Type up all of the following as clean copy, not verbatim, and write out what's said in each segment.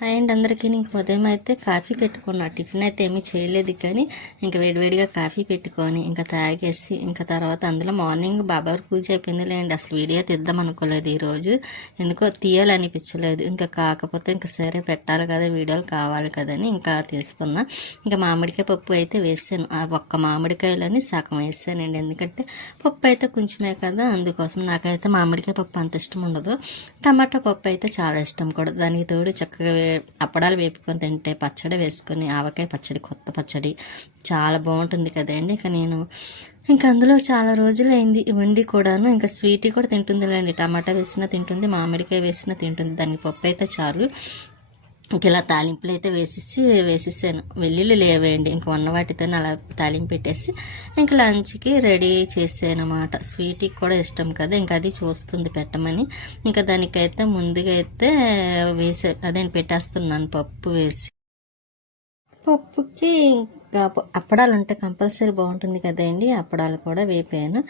Hi అండి అందరికీ. ఇంక ఉదయం అయితే కాఫీ పెట్టుకున్నా. టిఫిన్ అయితే ఏమీ చేయలేదు, కానీ ఇంకా వేడివేడిగా కాఫీ పెట్టుకొని ఇంకా తాగేసి ఇంకా తర్వాత అందులో మార్నింగ్ బాబావారి పూజ అయిపోయిందిలేండి. అసలు వీడియో తీద్దాం అనుకోలేదు ఈరోజు, ఎందుకో తీయాలనిపించలేదు. ఇంకా కాకపోతే ఇంకా సరే పెట్టాలి కదా, వీడియోలు కావాలి కదని ఇంకా తీస్తున్నా. ఇంకా మామిడికాయ పప్పు అయితే వేసాను. ఆ ఒక్క మామిడికాయలని సగం వేసానండి, ఎందుకంటే పప్పు అయితే కొంచెమే కదా, అందుకోసం. నాకైతే మామిడికాయ పప్పు అంత ఇష్టం ఉండదు, టమాటా పప్పు అయితే చాలా ఇష్టం కూడా. దానికి తోడు చక్కగా అప్పడాలు వేపుకొని తింటే, పచ్చడి వేసుకొని, ఆవకాయ పచ్చడి, కొత్త పచ్చడి చాలా బాగుంటుంది కదండి. ఇక నేను ఇంకా అందులో చాలా రోజులు అయింది వండి కూడాను. ఇంకా స్వీట్ కూడా తింటుందిలేండి, టమాటా వేసినా తింటుంది, మామిడికాయ వేసినా తింటుంది. దానికి పప్పు అయితే చారు. ఇంక ఇలా తాలింపులు అయితే వేసేసాను. వెల్లుల్లి లేవేయండి, ఇంక ఉన్న వాటితో అలా తాలింపు పెట్టేసి ఇంక లంచ్కి రెడీ చేసాను అన్నమాట. స్వీట్కి కూడా ఇష్టం కదా, ఇంకా అది చూస్తుంది పెట్టమని. ఇంకా దానికైతే ముందుగా అయితే అదే పెట్టేస్తున్నాను పప్పు వేసి. పప్పుకి ఇంకా అప్పడాలు ఉంటే కంపల్సరీ బాగుంటుంది కదండి, అప్పడాలు కూడా వేపాను.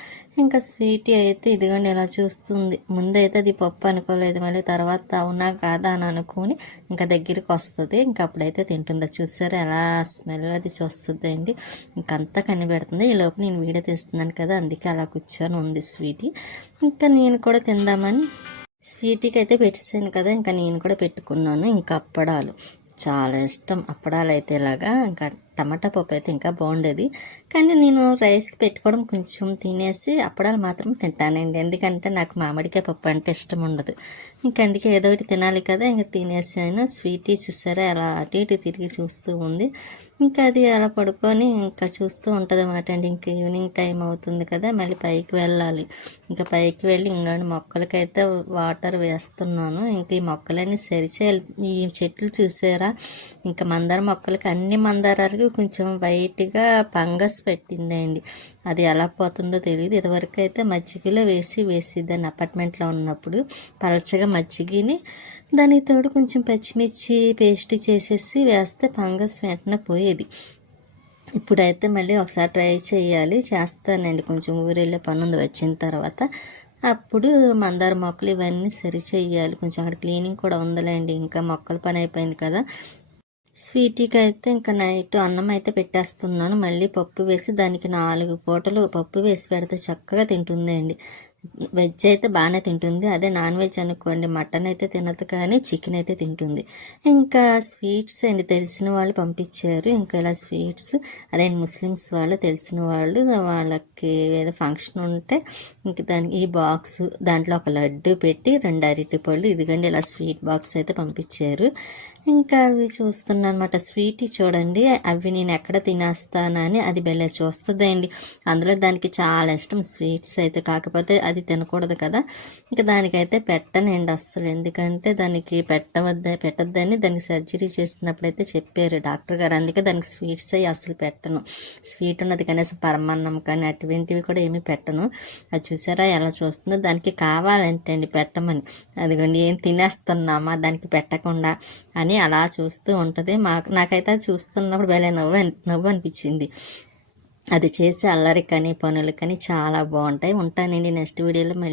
ఇంకా స్వీట్ అయితే ఇదిగోండి ఇలా చూస్తుంది. ముందైతే అది పప్పు అనుకోలేదు, మళ్ళీ తర్వాత అవునా కాదా అని అనుకుని ఇంకా దగ్గరికి వస్తుంది. ఇంకా అప్పుడైతే తింటుందో చూసారా, ఎలా స్మెల్ అది చూస్తుంది అండి. ఇంకంతా కనిపెడుతుంది. ఈ లోపు నేను వీడియో తీస్తున్నాను కదా, అందుకే అలా కూర్చొని ఉంది స్వీట్. ఇంకా నేను కూడా తిందామని స్వీట్కి అయితే పెట్టేసాను కదా, ఇంకా నేను కూడా పెట్టుకున్నాను. ఇంకా అప్పడాలు చాలా ఇష్టం. అప్పడాలు అయితే ఇలాగా, ఇంకా టమాటా పప్పు అయితే ఇంకా బాగుండేది, కానీ నేను రైస్ పెట్టుకోవడం కొంచెం తినేసి అప్పడాలు మాత్రం తింటానండి, ఎందుకంటే నాకు మామిడికాయ పప్పు అంటే ఇష్టం ఉండదు. ఇంక అందుకే ఏదో ఒకటి తినాలి కదా, ఇంకా తినేసాను. స్వీటీ చూసారా అలా అటు ఇటు తిరిగి చూస్తూ ఉంది. ఇంకా అది అలా పడుకొని ఇంకా చూస్తూ ఉంటుంది అన్నమాట అండి. ఇంకా ఈవినింగ్ టైం అవుతుంది కదా, మళ్ళీ పైకి వెళ్ళాలి. ఇంకా పైకి వెళ్ళి ఇంకోండి మొక్కలకైతే వాటర్ వేస్తున్నాను. ఇంకా ఈ మొక్కలన్నీ సరిచేయాలి. ఈ చెట్లు చూసారా, ఇంకా మందార మొక్కలకి, అన్ని మందారాలకి కొంచెం వైట్గా ఫంగస్ పెట్టిందండి. అది ఎలా పోతుందో తెలియదు. ఇదివరకు అయితే మజ్జిగలో వేసిద్దాన్ని అపార్ట్మెంట్లో ఉన్నప్పుడు, పలచగా మజ్జిగని దానికి తోడు కొంచెం పచ్చిమిర్చి పేస్ట్ చేసేసి వేస్తే ఫంగస్ వెంటనే పోయేది. ఇప్పుడైతే మళ్ళీ ఒకసారి ట్రై చేస్తానండి, కొంచెం ఊరెళ్ళే పని ఉంది వచ్చిన తర్వాత. అప్పుడు మందార మొక్కలు ఇవన్నీ సరి చేయాలి. కొంచెం అక్కడ క్లీనింగ్ కూడా ఉందిలేండి, ఇంకా మొక్కల పని అయిపోయింది కదా. స్వీటీకి అయితే ఇంకా నైట్ అన్నం అయితే పెట్టేస్తున్నాను. మళ్ళీ పప్పు వేసి దానికి 4 పూటలు పప్పు వేసి పెడితే చక్కగా తింటుందండి. వెజ్ అయితే బాగానే తింటుంది. అదే నాన్ వెజ్ అనుకోండి, మటన్ అయితే తినదు, కానీ చికెన్ అయితే తింటుంది. ఇంకా స్వీట్స్ అండి, తెలిసిన వాళ్ళు పంపించారు. ఇంకా ఇలా స్వీట్స్, అదే ముస్లిమ్స్ వాళ్ళు తెలిసిన వాళ్ళు, వాళ్ళకి ఏదో ఫంక్షన్ ఉంటే ఇంక దానికి ఈ బాక్స్, దాంట్లో ఒక లడ్డు పెట్టి 2 అరటిపళ్ళు, ఇదిగండి ఇలా స్వీట్ బాక్స్ అయితే పంపించారు. ఇంకా అవి చూస్తున్నాను అనమాట. స్వీట్ చూడండి, అవి నేను ఎక్కడ తినేస్తానని అది బెల్లే చూస్తుందండి. అందులో దానికి చాలా ఇష్టం స్వీట్స్ అయితే, కాకపోతే అది తినకూడదు కదా. ఇంకా దానికైతే పెట్టనండి అస్సలు, ఎందుకంటే దానికి పెట్టొద్దని దానికి సర్జరీ చేసినప్పుడైతే చెప్పారు డాక్టర్ గారు. అందుకే దానికి స్వీట్స్ అవి అసలు పెట్టను. స్వీట్ ఉన్నది కనీసం పరమాన్నం కానీ అటువంటివి కూడా ఏమీ పెట్టను. అది చూసారా ఎలా చూస్తుందో, దానికి కావాలంటే అండి పెట్టమని, అదిగోండి ఏం తినేస్తున్నామా దానికి పెట్టకుండా అని అలా చూస్తూ ఉంటుంది. నాకైతే అది చూస్తున్నప్పుడు భలే నవ్వు అనిపించింది. అది చేసే అల్లరి కానీ పనులు కానీ చాలా బాగుంటాయి. ఉంటానండి నెక్స్ట్ వీడియోలో మళ్ళీ.